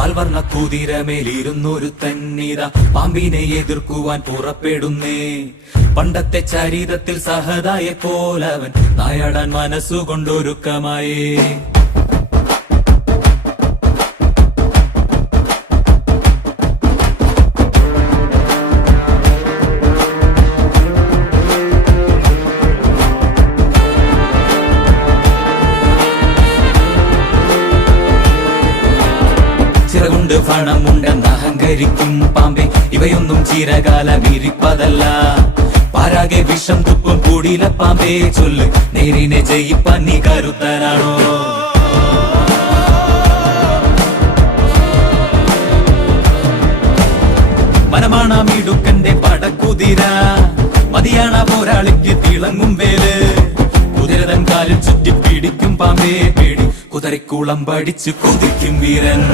പാൽവർണ്ണ കുതിരമേലിരുന്നൊരു തന്നിത പാമ്പിനെ എതിർക്കുവാൻ പുറപ്പെടുന്നേ. പണ്ടത്തെ ചരിതത്തിൽ സഹതായെ പോലവൻ നായാടാൻ മനസ്സുകൊണ്ടൊരുക്കമായേ. ചിറകുണ്ട് പണമുണ്ടെന്ന് അഹങ്കരിക്കും പാമ്പേ, ഇവയൊന്നും ചിരകാലം ഇരിപ്പതല്ല. പാരാകെ വിഷം തുപ്പും കൂടിയില പാമ്പേ, ചൊല്ല് നേരിനെ ജയിപ്പാൻ നീ കരുത്തനാണോ? മനമാണ മിടുക്കന്റെ പടക്കുതിര, മതിയാണ പോരാളിക്ക് തിളങ്ങും വേല്. കുതിരതൻ കാലിൽ ചുറ്റി പിടിക്കും പാമ്പേ പേടി, കുതിരക്കുളം പഠിച്ചു കൊതിക്കും വീരൻ.